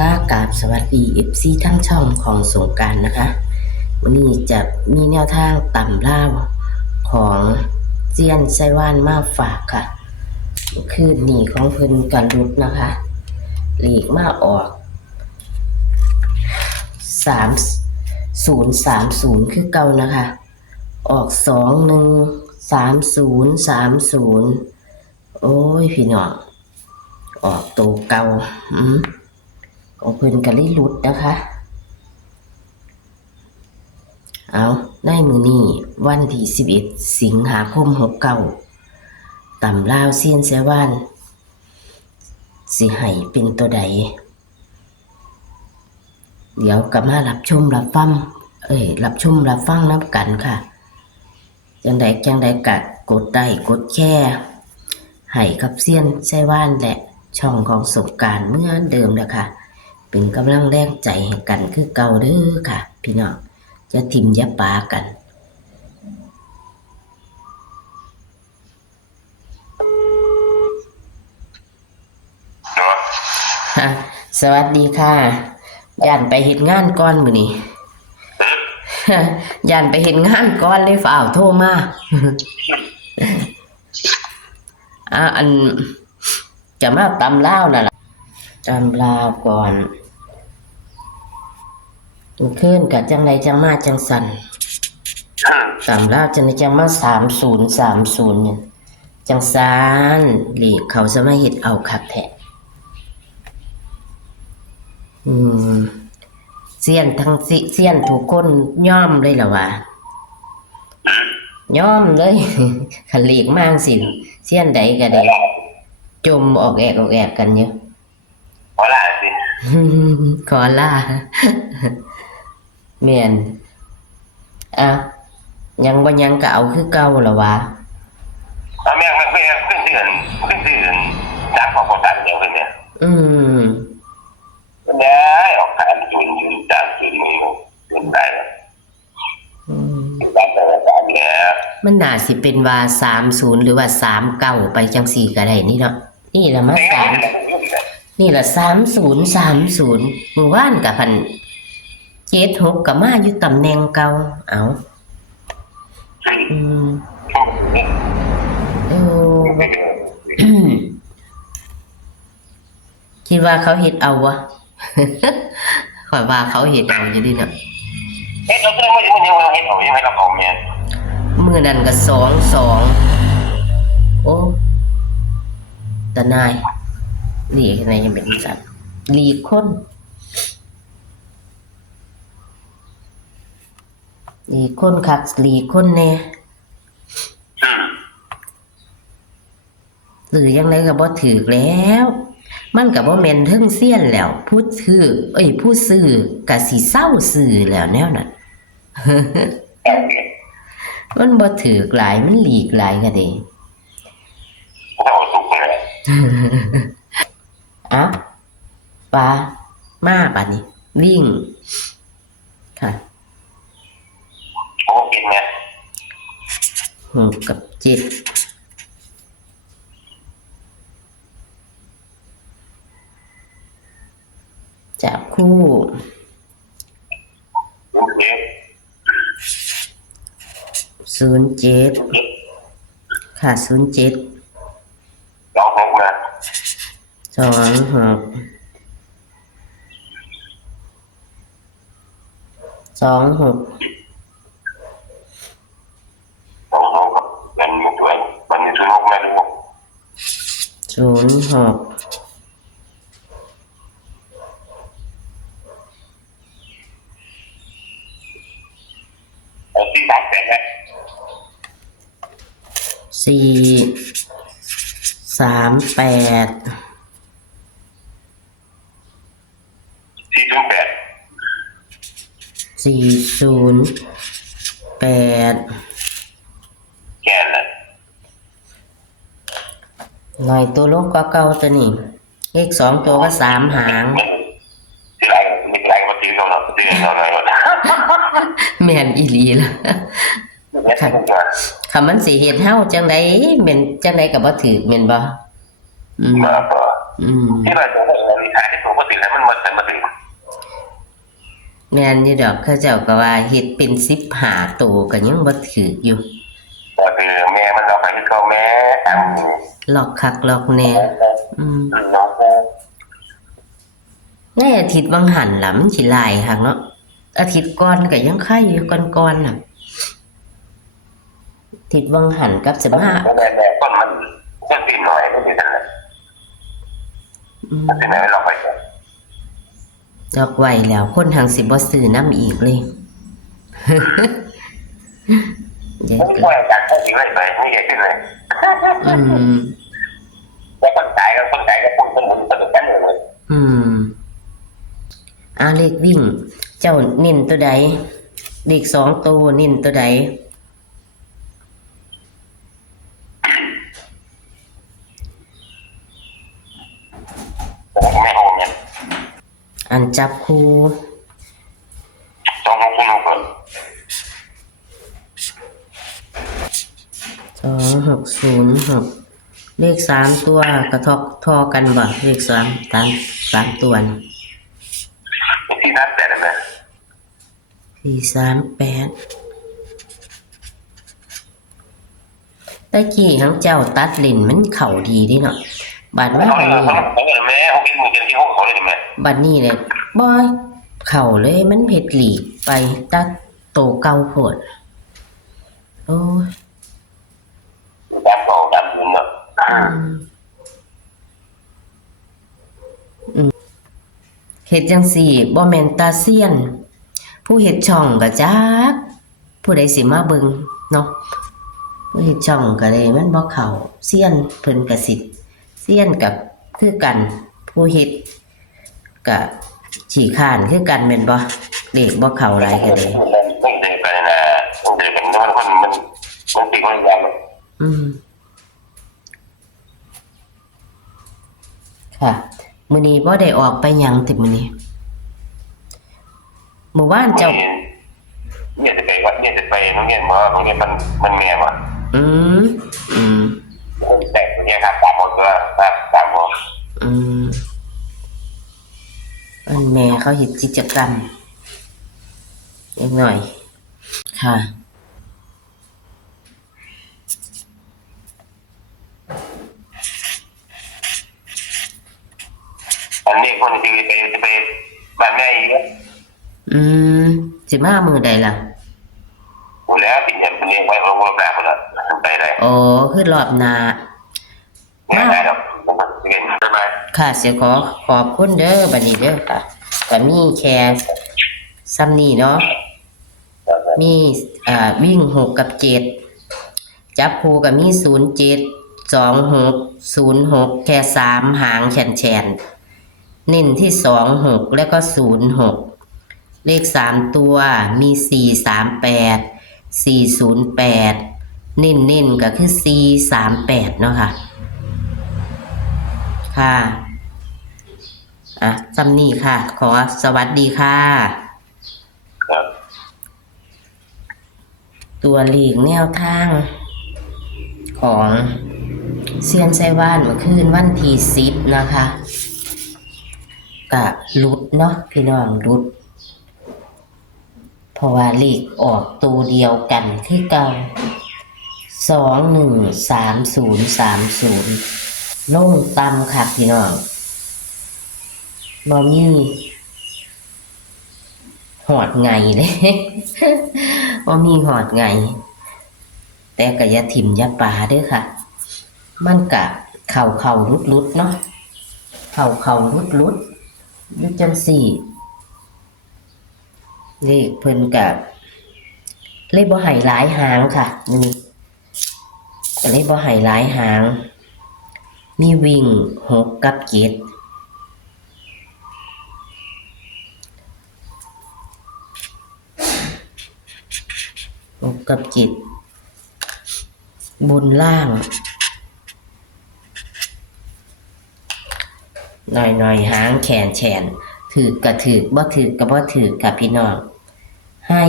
ค่ะกราบสวัสดี FC ทั้งช่องของสงกรานต์นะคะวันนี้จะมีแนวทางตำราของเจียนไส้ว่านมาฝากค่ะคือหนีของเพิ่นกันรุดนะคะหลีกมาออก3030คือเก่านะคะออก213030โอ้ยพี่น้องออกตัวเก่าของเพิ่นก็เลยหลุดนะคะเอาในมื้อนี้วันที่11สิงหาคม69ตำราวเซียนไส้ว่านสิให้เป็นตัวใดเดี๋ยวกลับมารับชมรับฟังนำกันค่ะจังใดก็กดไลค์กดแชร์ให้กับเซียนไส้ว่านและช่องของสงกรานต์เหมือนเดิมแล้วค่ะเป็นกำลังแรงใจให้กันคือเก่าเด้อค่ะพี่น้องจะทิมอย่าปากันสวัสดีค่ะย่านไปเฮ็ดงานก่อนมื้อนี้ ย่านไปเฮ็ดงานก่อนเลยฟ้าวโทรมาอันจะมาตำลาวน่ะล่ะตำลาวก่อนคืนก็จังไดจังมาจังสั่นตำลาวจังไดจังมา3030เนี่ยจังซานหลีกเขาจะมาเฮ็ดเอาคักแท้เซียนทุกคนย่อมเลยล่ะว่าย่อมเลยคันหลีกมากสิเซียนใดก็ได้จมออกแอกกันอยู่ขอลาสิขอลาแม่นยังบ่ยังก็เอาคือเก่าล่ะวะแม่มันเพิ่นเดือนจักของตัดเดียวกันเนี่ยได้ออกการจุนจากจุนนี้จุนได้มันน่าสิเป็นว่า30หรือว่า39ไปจังสี่ก็ได้นี่เนาะนี่ล่ะมานี่ล่ะ3030มื้อวานก็พัน76ก็มาอยู่ตำแหน่งเก่าเอาคิดว่าเขาเฮ็ดเอาวะข่อยว่าเขาเฮ็ดเอาอยู่ดิเนาะเฮ็ดเอาเฮ็ดเอายังไงล่ะผมเนี่ยมื้อนั้นก็22โอ้ตาหนายหลีกไหนยังเป็นสัตว์หลีกคนคักหลีกคนแน่หรือยังไงก็บ่ถูกแล้วมันก็บ่แม่นเทิงเซียนแล้วผู้ซื้อก็สิเซาซื้อแล้วแนวนั้น มันบ่ถูกหลายมันหลีกหลายก็เด้ปลามาบัดนี้วิ่งค่ะกินเนี่ย6 กับ 7จับคู่07ค่ะ07 26 06 438 408แค่นั้นหน่อยตัวลงก็เก่าตัวนี้เลข2ตัวก็3หางแม่นอีหลีล่ะค่ะมันสิเฮ็ดเฮาจังได๋แม่นจังได๋ก็บ่ถูกแม่นบ่ที่ว่าจะได้ ขายที่ตัวก็ติดแล้วมันหมดแต่มาถึงแม่นอยู่ดอกเขาเจ้าก็ว่าเฮ็ดเป็น15ตัวก็ยังบ่ถูกอยู่ก็คือแม่มันเราไปที่เขาแม่ทหลอกคักหลอกแน่น้องในอาทิตย์วังหันล่ะมันสิหลายคักเนาะอาทิตย์ก่อนก็ยังไข่อยู่ก่อนๆน่ะอาทิตย์วังหันกับ15แม่ก็มันจะตีหน่อยก็มีแต่แต่ไม่เราไปดอกไว้แล้วคนทางสิบ่ซื้อนำอีกเลยไม่ไหวจากที่ไหนไปไม่เห็นที่ไหนแล้วคนตายก็พูดเป็นหมุนเป็นกันเลยเลขวิ่งเจ้านิ่นตัวใดเลข2ตัวนิ่นตัวใดไม่โหเนี่ยอันจับคู่ต้องให้ลูกก่อน2606เลข3ตัวกระทบทอกันบ่เลข3ตัวที่นัดแต่ละ438ตะกี้ทั้งเจ้าตัดลิ้นมันเข้าดีดิเนาะบัดนี้แม่เอากินมือกินที่ห้องเขาเลยแม่บัดนี้เนี่ยบ่เข้าเลยมันเผ็ดหลีกไปตัดโตเก่าโพดโอ้ยดำเนาะเฮ็ดจังซี่บ่แม่นตาเซียนผู้เฮ็ดช่องก็จักผู้ใดสิมาเบิ่งเนาะผู้เฮ็ดช่องก็เลยมันบ่เข้าเซียนเพิ่นก็สิเซียนกับคือกันผู้เฮ็ดก็ขี้ข้านคือกันแม่นบ่เลขบ่เข้าหลายก็เลยต้องเดินไปนะต้องเดินเป็นมันติดมันยาวค่ะมื้อนี้บ่ได้ออกไปหยังติมื้อนี้เมื่อวานเจ้าเนี่ยจะไปวัดเนี่ยจะไปโรงเรียนโรงเรียนมันแม่บ่แต่เนี่ยครับ3 โมงก็3 โมงอันแม่เขาเฮ็ดกิจกรรมอีกหน่อยค่ะอันนี้คนที่จะไปบ้านแม่อีกสิมามื้อใดล่ะโอ้แล้วปิ่นเนี่ยเป็นไว้ลงบ่แบบแล้วไปได้อ๋อคือรอบหน้าไม่ได้ดอกเห็นได้มั้ยค่ะสิขอบคุณเด้อบัดนี้เด้อค่ะก็มีแค่ซ้ำนี้เนาะมีวิ่ง6กับ7จับคู่ก็มี07 26 06แค่3หางแฉนเน้นที่26แล้วก็06เลข3ตัวมี438 408เน้นก็คือ438เนาะค่ะค่ะซ้ำนี้ค่ะขอสวัสดีค่ะตัวเลขแนวทางของเซียนไซว่านเมื่อคืนวันที่10นะคะกะรุดเนาะพี่น้องรุดเพราะว่าเลขออกตัวเดียวกันคือเก่า213030ลงต่ำค่ะพี่น้องบ่มีหอดไงเลยบ่มีหอดไงแต่ก็อย่าถิ่มอย่าปาเด้อค่ะมันกะเข่ารุดเนาะเข่ารุดอยู่จังซี่เลขเพิ่นกะเลยบ่ให้หลายหางค่ะนี่ก็เลยบ่ให้หลายหางมีวิ่ง6กับ7 6กับ7บนล่างหน่อยหางแขนถือกก็ถือบ่ถือก็บ่ถือกับพี่น้องให้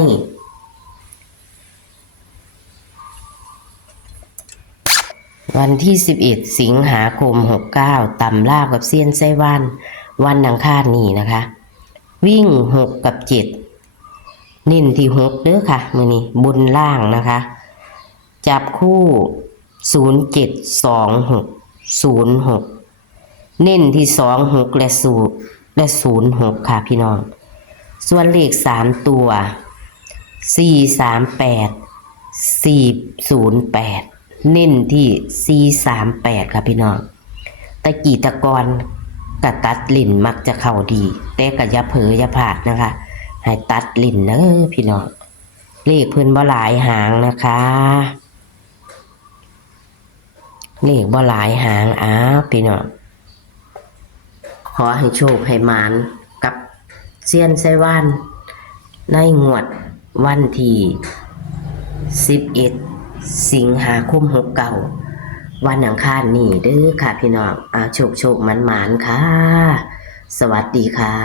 วันที่11สิงหาคม69ตำรากับเซียนไส้ว่าน วันอังคารนี้นะคะ วิ่ง6กับ7เน้นที่6เด้อค่ะมื้อนี้บนล่างนะคะ จับคู่072606เน้นที่26และ06ค่ะพี่น้องส่วนเลข3ตัว438 408เน้นที่438ค่ะพี่น้องตะกี้ตะกอนกะตัดลิ่นมักจะเข้าดีแต่กะอย่าเผลออย่าพลาดนะคะให้ตัดลิ่นเด้อพี่น้องเลขเพิ่นบ่หลายหางนะคะเลขบ่หลายหางพี่น้องขอให้โชคให้หมานกับเซียนไส้ว่านในงวดวันที่11 สิงหาคม69วันอังคารนี้เด้อค่ะพี่น้องโชคหมานๆค่ะสวัสดีค่ะ